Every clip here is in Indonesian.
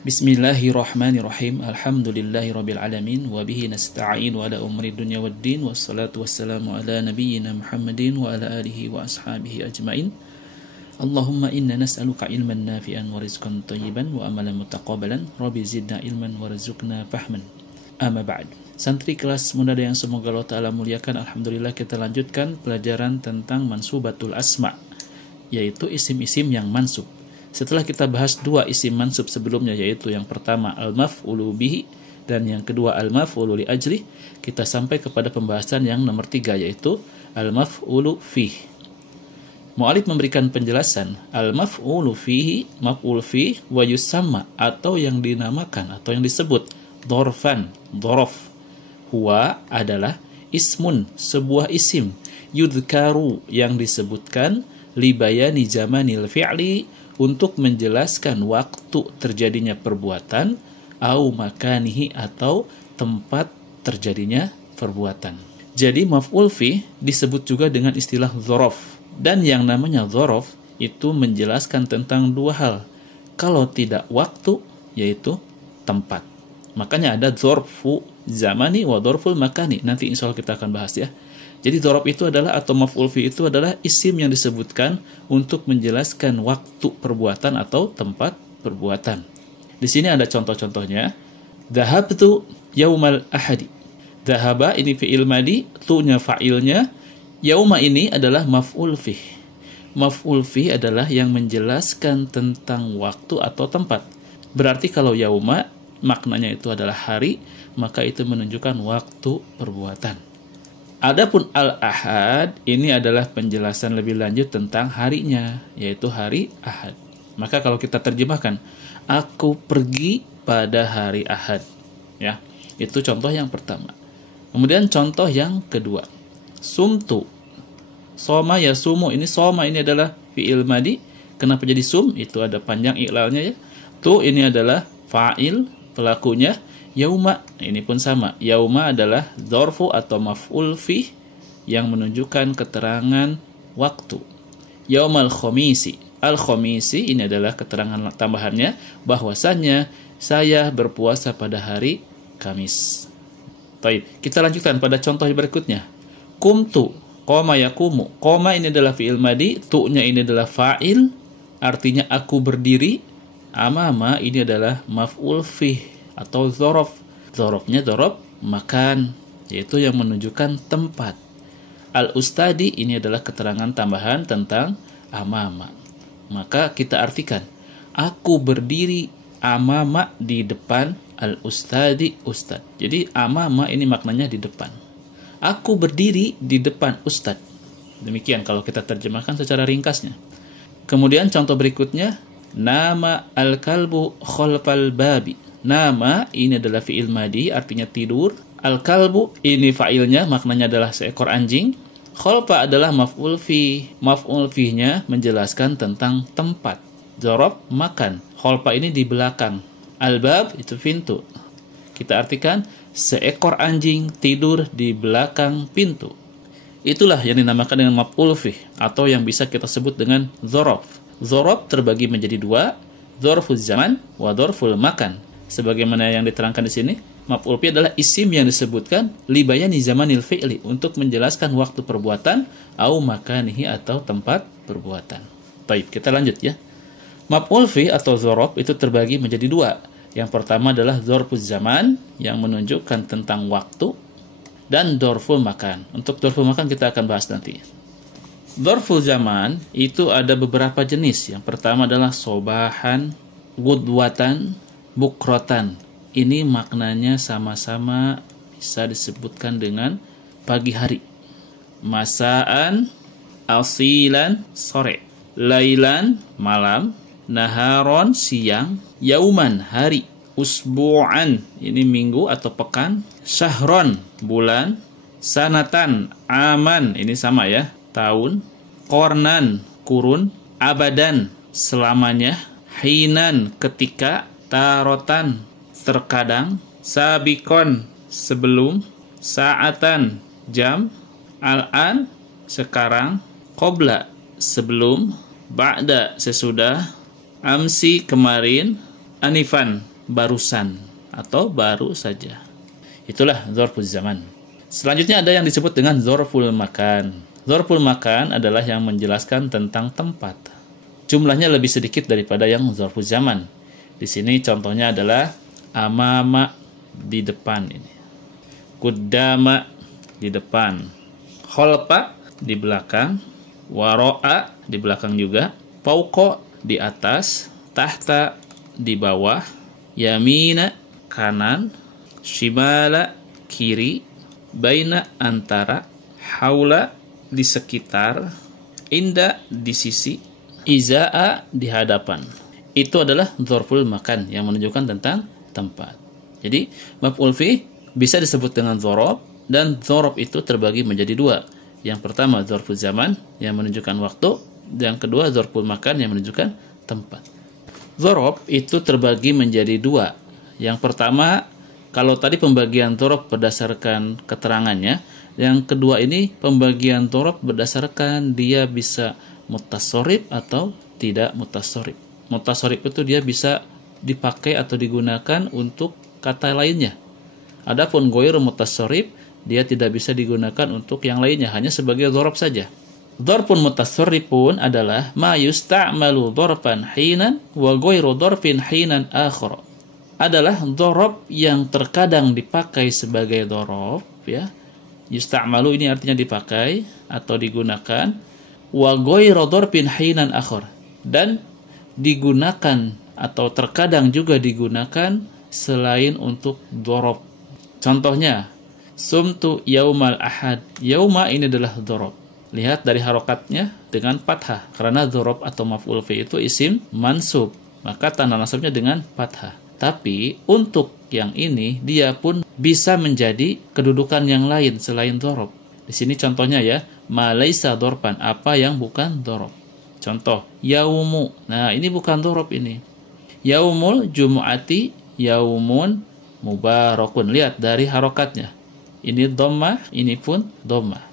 Bismillahirrahmanirrahim. Alhamdulillahirabbil alamin wa bihi nasta'in wa ala umuri dunya waddin wassalatu wassalamu ala nabiyyina Muhammadin wa ala alihi wa ashabihi ajmain. Allahumma inna nas'aluka ilman nafi'an wa rizqan thayyiban wa amalan mutaqabbalan. Rabbi zidna ilman warzuqna fahman. Amma ba'd. Santri kelas Munada yang semoga Allah Ta'ala muliakan, alhamdulillah kita lanjutkan pelajaran tentang mansubatul asma, yaitu isim-isim yang mansub. Setelah kita bahas dua isim mansub sebelumnya, yaitu yang pertama al-maf'ulu bihi dan yang kedua al-maf'ulu li ajli, kita sampai kepada pembahasan yang nomor 3, yaitu al-maf'ulu fih. Mu'alif memberikan penjelasan al-maf'ulu fihi, maf'ul fih wa yusamma, atau yang dinamakan atau yang disebut dorfan, dorof. Huwa adalah ismun, sebuah isim, yudhkaru yang disebutkan, libayani zamanil fi'li untuk menjelaskan waktu terjadinya perbuatan, au makanihi atau tempat terjadinya perbuatan. Jadi maf'ul fi disebut juga dengan istilah dzaraf, dan yang namanya dzaraf itu menjelaskan tentang dua hal. Kalau tidak waktu, yaitu tempat. Makanya ada dzarfu zamani wa dzarful makani. Nanti insya Allah kita akan bahas ya. Jadi dzaraf itu adalah, atau maf'ul fi itu adalah isim yang disebutkan untuk menjelaskan waktu perbuatan atau tempat perbuatan. Di sini ada contoh-contohnya. Dhahabtu yaumal ahadi. Dhahaba ini fi'il madi, tu-nya fa'ilnya. Yauma ini adalah maf'ul fi. Maf'ul fi adalah yang menjelaskan tentang waktu atau tempat. Berarti kalau yauma maknanya itu adalah hari, maka itu menunjukkan waktu perbuatan. Adapun al-ahad ini adalah penjelasan lebih lanjut tentang harinya, yaitu hari Ahad. Maka kalau kita terjemahkan, aku pergi pada hari Ahad, ya. Itu contoh yang pertama. Kemudian contoh yang kedua. Sumtu. Soma yasumu, ini soma ini adalah fi'il madi. Kenapa jadi sum? Itu ada panjang i'lalnya ya. Tu ini adalah fa'il, pelakunya. Yauma ini pun sama. Yauma adalah dzarfu atau maf'ul fi yang menunjukkan keterangan waktu. Yaumal khamisi. Al-khamisi ini adalah keterangan tambahannya bahwasannya saya berpuasa pada hari Kamis. Baik, kita lanjutkan pada contoh berikutnya. Kumtu, qoma yakumu. Qoma ini adalah fi'il madi, tu-nya ini adalah fa'il, artinya aku berdiri. Amama ini adalah maf'ul fi atau dzaraf. Dzarafnya dzaraf makan, yaitu yang menunjukkan tempat. Al-ustadi ini adalah keterangan tambahan tentang amama. Maka kita artikan, aku berdiri amama di depan al-ustadi, ustad. Jadi amama ini maknanya di depan. Aku berdiri di depan ustad. Demikian kalau kita terjemahkan secara ringkasnya. Kemudian contoh berikutnya, nama al-kalbu khalfal babi. Nama ini adalah fi'il madi, artinya tidur. Al-kalbu ini fa'ilnya, maknanya adalah seekor anjing. Khalfa adalah maf'ul fi. Maf'ul fi-nya menjelaskan tentang tempat. Dzaraf makan. Khalfa ini di belakang. Al-bab itu pintu. Kita artikan seekor anjing tidur di belakang pintu. Itulah yang dinamakan dengan maf'ul fi, atau yang bisa kita sebut dengan dzaraf. Dzaraf terbagi menjadi dua, dzarful zaman wa dzarful makan. Sebagaimana yang diterangkan di sini, maf'ul fi adalah isim yang disebutkan libayani zamanil fi'li untuk menjelaskan waktu perbuatan, au makanihi atau tempat perbuatan. Baik, kita lanjut ya. Maf'ul fi atau dzaraf itu terbagi menjadi dua. Yang pertama adalah dzarful zaman yang menunjukkan tentang waktu, dan dzarful makan. Untuk dzarful makan kita akan bahas nanti. Dzarful zaman itu ada beberapa jenis. Yang pertama adalah sobahan, gudwatan, bukrotan. Ini maknanya sama-sama bisa disebutkan dengan pagi hari. Masaan, asilan, sore. Lailan, malam. Naharon, siang. Yauman, hari. Usbu'an, ini minggu atau pekan. Syahron, bulan. Sanatan, aman, ini sama ya, tahun. Kornan, kurun. Abadan, selamanya. Hinan, ketika. Tarotan, terkadang. Sabikon, sebelum. Saatan, jam. Al-an, sekarang. Qobla, sebelum. Ba'da, sesudah. Amsi, kemarin. anifan, barusan atau baru saja. Itulah dzarful zaman. Selanjutnya ada yang disebut dengan dzarful makan. Dzarful makan adalah yang menjelaskan tentang tempat. Jumlahnya lebih sedikit daripada yang dzarful zaman. Di sini contohnya adalah amama, di depan ini. Qaddama, di depan. Khalfa, di belakang. Wara'a, di belakang juga. Fauqa, di atas. Tahta, di bawah. Yamina, kanan. Shimala, kiri. Baina, antara. Haula, di sekitar. Inda, di sisi. Iza'a, di hadapan. Itu adalah dzarful makan yang menunjukkan tentang tempat. Jadi maf'ul fi bisa disebut dengan dzaraf, dan dzaraf itu terbagi menjadi dua. Yang pertama dzarful zaman yang menunjukkan waktu, yang kedua dzarful makan yang menunjukkan tempat. Dzaraf itu terbagi menjadi dua. Yang pertama, kalau tadi pembagian dzaraf berdasarkan keterangannya, yang kedua ini pembagian dzaraf berdasarkan dia bisa mutasharrif atau tidak mutasharrif. Mutasharrif itu dia bisa dipakai atau digunakan untuk kata lainnya. Adapun ghairu mutasharrif dia tidak bisa digunakan untuk yang lainnya, hanya sebagai dzaraf saja. Dzarfun mutasharrifun adalah ma yusta'malu dzarfan hinan wa ghairu dzarfin hinan akhar. Adalah dzaraf yang terkadang dipakai sebagai dzaraf, ya. Yusta'malu ini artinya dipakai atau digunakan, wa ghairu dzarfin hinan akhar, dan digunakan atau terkadang juga digunakan selain untuk dzaraf. Contohnya, sumtu yaumal ahad. Yauma ini adalah dzaraf. Lihat dari harokatnya dengan fathah, karena dzaraf atau maf'ul fi itu isim mansub, maka tanda nasabnya dengan fathah. Tapi untuk yang ini dia pun bisa menjadi kedudukan yang lain selain dzaraf. Di sini contohnya ya, ma laisa dzarfan, apa yang bukan dzaraf. Contoh, yaumu. Nah, ini bukan dzaraf ini. Yaumul jumu'ati yaumun mubarakun. Lihat dari harokatnya. Ini dhammah, ini pun dhammah.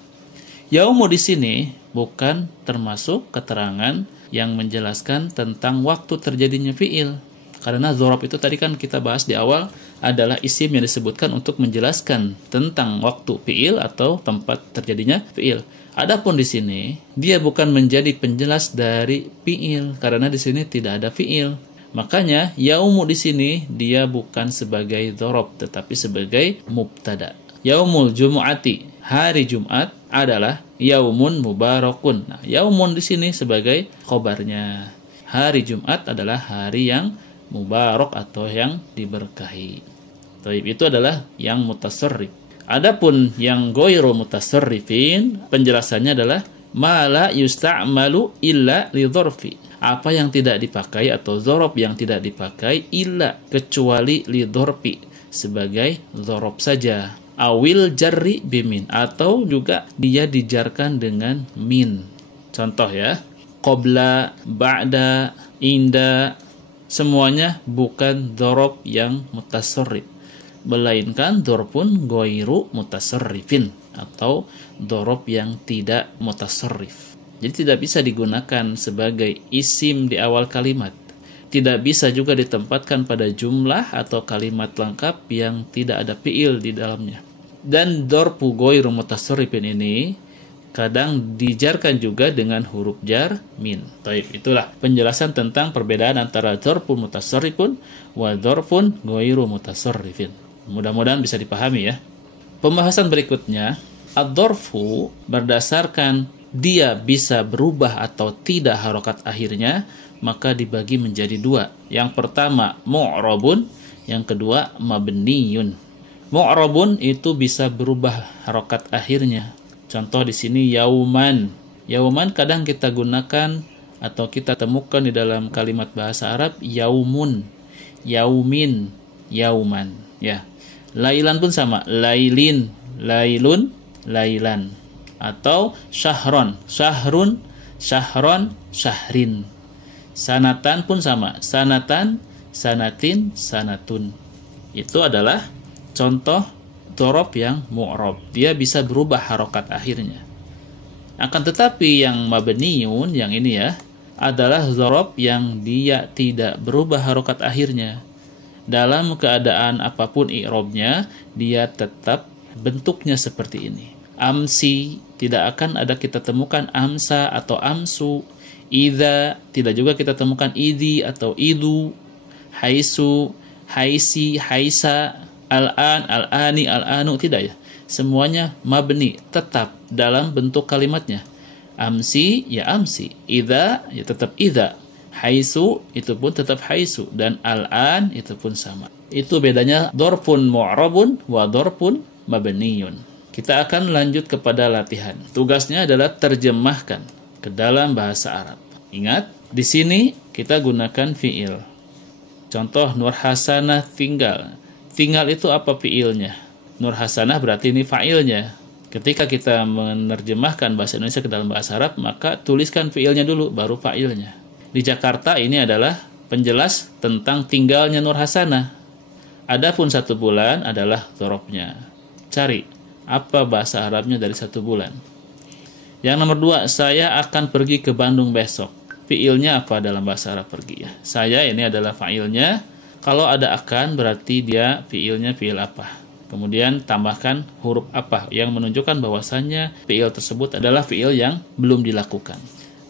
Yaumu di sini bukan termasuk keterangan yang menjelaskan tentang waktu terjadinya fiil. Karena dzaraf itu tadi kan kita bahas di awal adalah isim yang disebutkan untuk menjelaskan tentang waktu fiil atau tempat terjadinya fiil. Adapun di sini dia bukan menjadi penjelas dari fiil karena di sini tidak ada fiil. Makanya yaumu di sini dia bukan sebagai dzaraf tetapi sebagai mubtada. Yaumul jumu'ati, hari Jumat adalah yaumun mubarakun. Nah, yaumun di sini sebagai khobarnya. Hari Jumat adalah hari yang mubarak atau yang diberkahi. Taib, itu adalah yang mutasarrif. Adapun yang ghairu mutasarrifin, penjelasannya adalah ma la yusta'malu illa li dzarfi. Apa yang tidak dipakai atau dzaraf yang tidak dipakai illa kecuali li dzarfi, sebagai dzaraf saja. Awil jarri bimin, atau juga dia dijarkan dengan min. Contoh ya, qabla, ba'da, inda, semuanya bukan dzaraf yang mutasarrif, melainkan dzarfun ghairu mutasarrifin atau dzaraf yang tidak mutasarrif. Jadi tidak bisa digunakan sebagai isim di awal kalimat. Tidak bisa juga ditempatkan pada jumlah atau kalimat lengkap yang tidak ada fiil di dalamnya. Dan dzarfu ghairu mutasarrifin ini kadang dijarkan juga dengan huruf jar min. Taib, itulah penjelasan tentang perbedaan antara dzarfun mutasarrifun wa dzarfun ghairu mutasarrifin. Mudah-mudahan bisa dipahami ya. Pembahasan berikutnya, ad-dzarfu berdasarkan dia bisa berubah atau tidak harokat akhirnya, maka dibagi menjadi dua. Yang pertama mu'rabun, yang kedua mabniyun. Mu'rabun itu bisa berubah harokat akhirnya. Contoh di sini yauman. Yauman kadang kita gunakan atau kita temukan di dalam kalimat bahasa Arab yaumun, yaumin, yauman. Ya. Lailan pun sama, lailin, lailun, lailan. Atau syahron, syahrun, syahron, syahrin. Sanatan pun sama, sanatan, sanatin, sanatun. Itu adalah contoh dzaraf yang mu'rab. Dia bisa berubah harokat akhirnya. Akan tetapi yang mabniyun, yang ini ya, adalah dzaraf yang dia tidak berubah harokat akhirnya. dalam keadaan apapun i'rabnya, dia tetap bentuknya seperti ini. Amsi, tidak akan ada kita temukan amsa atau amsu. Idza, tidak juga kita temukan idi atau idu. Haisu, haisi, haisa. Al-an, al-ani, al-anu, tidak ya. Semuanya mabni, tetap dalam bentuk kalimatnya. Amsi, ya amsi. Idza, ya tetap idza. Haisu, itu pun tetap haisu. Dan al-an, itu pun sama. Itu bedanya dorfun mu'rabun wa dorfun mabniyun. Kita akan lanjut kepada latihan. Tugasnya adalah terjemahkan ke dalam bahasa Arab. Ingat, di sini kita gunakan fi'il. Contoh, Nur Hasanah tinggal. Tinggal itu apa fi'ilnya? Nur Hasanah berarti ini fa'ilnya. Ketika kita menerjemahkan bahasa Indonesia ke dalam bahasa Arab, maka tuliskan fi'ilnya dulu, baru fa'ilnya. Di Jakarta ini adalah penjelas tentang tinggalnya Nur Hasanah. Adapun 1 bulan adalah dzarofnya. Cari apa bahasa Arabnya dari 1 bulan. Yang nomor 2, saya akan pergi ke Bandung besok. Fi'ilnya apa dalam bahasa Arab pergi ya? Saya ini adalah fa'ilnya. Kalau ada akan berarti dia fi'ilnya fi'il apa. Kemudian tambahkan huruf apa yang menunjukkan bahwasannya fi'il tersebut adalah fi'il yang belum dilakukan.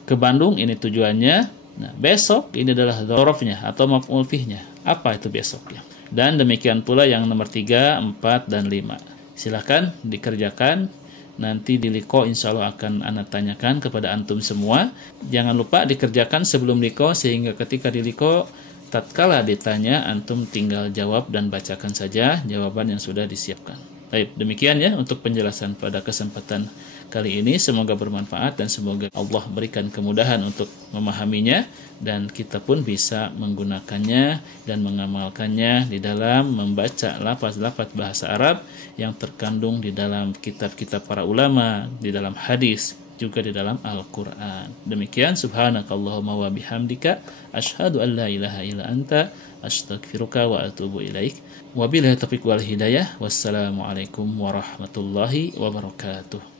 Ke Bandung ini tujuannya. Nah, besok ini adalah dzarofnya atau maf'ul fihnya. Apa itu besoknya? Dan demikian pula yang nomor 3, 4, dan 5. Silahkan dikerjakan. Nanti di liko insya Allah akan Ana tanyakan kepada antum semua. Jangan lupa dikerjakan sebelum liko, sehingga ketika di liko tatkala ditanya, antum tinggal jawab dan bacakan saja jawaban yang sudah disiapkan. Baik, demikian ya untuk penjelasan pada kesempatan kali ini. Semoga bermanfaat dan semoga Allah berikan kemudahan untuk memahaminya dan kita pun bisa menggunakannya dan mengamalkannya di dalam membaca lafaz-lafaz bahasa Arab yang terkandung di dalam kitab-kitab para ulama, di dalam hadis, juga di dalam Al-Quran. Demikian, subhanakallahumma wa bihamdika asyhadu an la ilaha illa anta astaghfiruka wa atubu ilaik. Wabillahi taufiq wal hidayah. Wassalamualaikum warahmatullahi wabarakatuh.